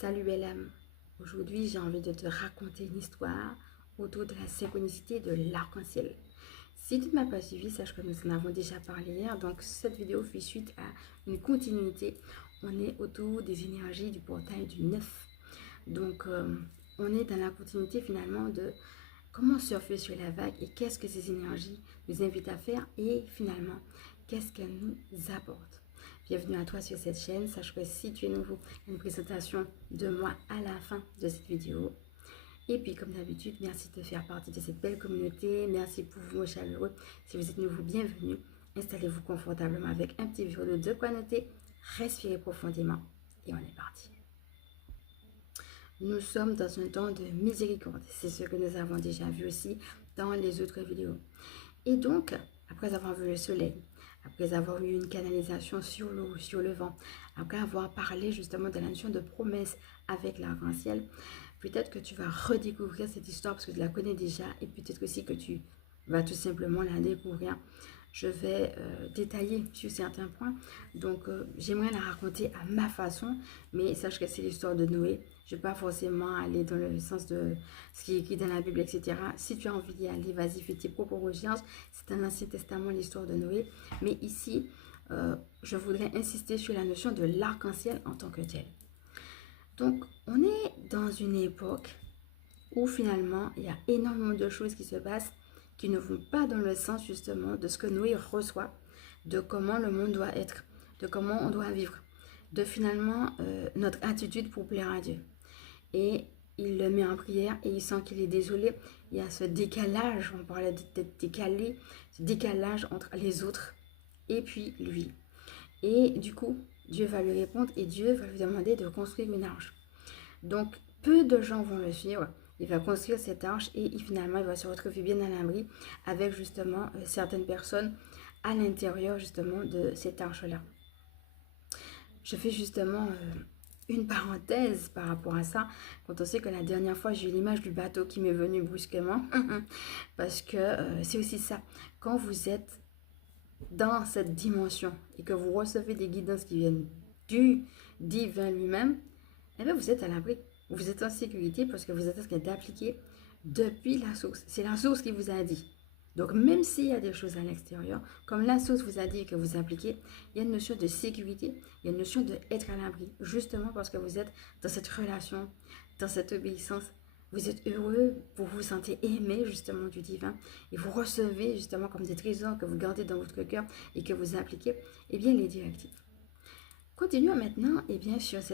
Salut belle âme, aujourd'hui j'ai envie de te raconter une histoire autour de la synchronicité de l'arc-en-ciel. Si tu ne m'as pas suivi, sache que nous en avons déjà parlé hier, donc cette vidéo fait suite à une continuité. On est autour des énergies du portail du 9. Donc on est dans la continuité finalement de comment surfer sur la vague et qu'est-ce que ces énergies nous invitent à faire et finalement qu'est-ce qu'elles nous apportent. Bienvenue à toi sur cette chaîne. Sache que si tu es nouveau, il y a une présentation de moi à la fin de cette vidéo. Et puis comme d'habitude, merci de faire partie de cette belle communauté. Merci pour vous chaleureux. Si vous êtes nouveau, bienvenue. Installez-vous confortablement avec un petit verre de quoi noter. Respirez profondément et on est parti. Nous sommes dans un temps de miséricorde. C'est ce que nous avons déjà vu aussi dans les autres vidéos. Et donc, après avoir vu le soleil, après avoir eu une canalisation sur l'eau, sur le vent, après avoir parlé justement de la notion de promesse avec l'arc-en-ciel, peut-être que tu vas redécouvrir cette histoire parce que tu la connais déjà et peut-être aussi que tu vas tout simplement la découvrir. Je vais détailler sur certains points, donc j'aimerais la raconter à ma façon, mais sache que c'est l'histoire de Noé. Je ne vais pas forcément aller dans le sens de ce qui est écrit dans la Bible, etc. Si tu as envie d'y aller, vas-y, fais tes propres recherches. C'est un Ancien Testament, l'histoire de Noé. Mais ici, je voudrais insister sur la notion de l'arc-en-ciel en tant que tel. Donc, on est dans une époque où finalement, il y a énormément de choses qui se passent qui ne vont pas dans le sens justement de ce que Noé reçoit, de comment le monde doit être, de comment on doit vivre, de finalement notre attitude pour plaire à Dieu. Et il le met en prière et il sent qu'il est désolé. Il y a ce décalage, on parlait d'être décalé, ce décalage entre les autres et puis lui. Et du coup, Dieu va lui répondre et Dieu va lui demander de construire une arche. Donc, peu de gens vont le suivre. Il va construire cette arche et finalement, il va se retrouver bien à l'abri avec justement certaines personnes à l'intérieur justement de cette arche-là. Je fais justement une parenthèse par rapport à ça, quand on sait que la dernière fois, j'ai eu l'image du bateau qui m'est venu brusquement, parce que c'est aussi ça. Quand vous êtes dans cette dimension et que vous recevez des guidances qui viennent du divin lui-même, eh bien, vous êtes à l'abri. Vous êtes en sécurité parce que vous êtes en train d'appliquer depuis la source. C'est la source qui vous a dit. Donc, même s'il y a des choses à l'extérieur, comme la source vous a dit que vous appliquez, il y a une notion de sécurité, il y a une notion d'être à l'abri, justement parce que vous êtes dans cette relation, dans cette obéissance. Vous êtes heureux, vous vous sentez aimé justement du divin et vous recevez justement comme des trésors que vous gardez dans votre cœur et que vous appliquez, eh bien, les directives. Continuons maintenant sur cette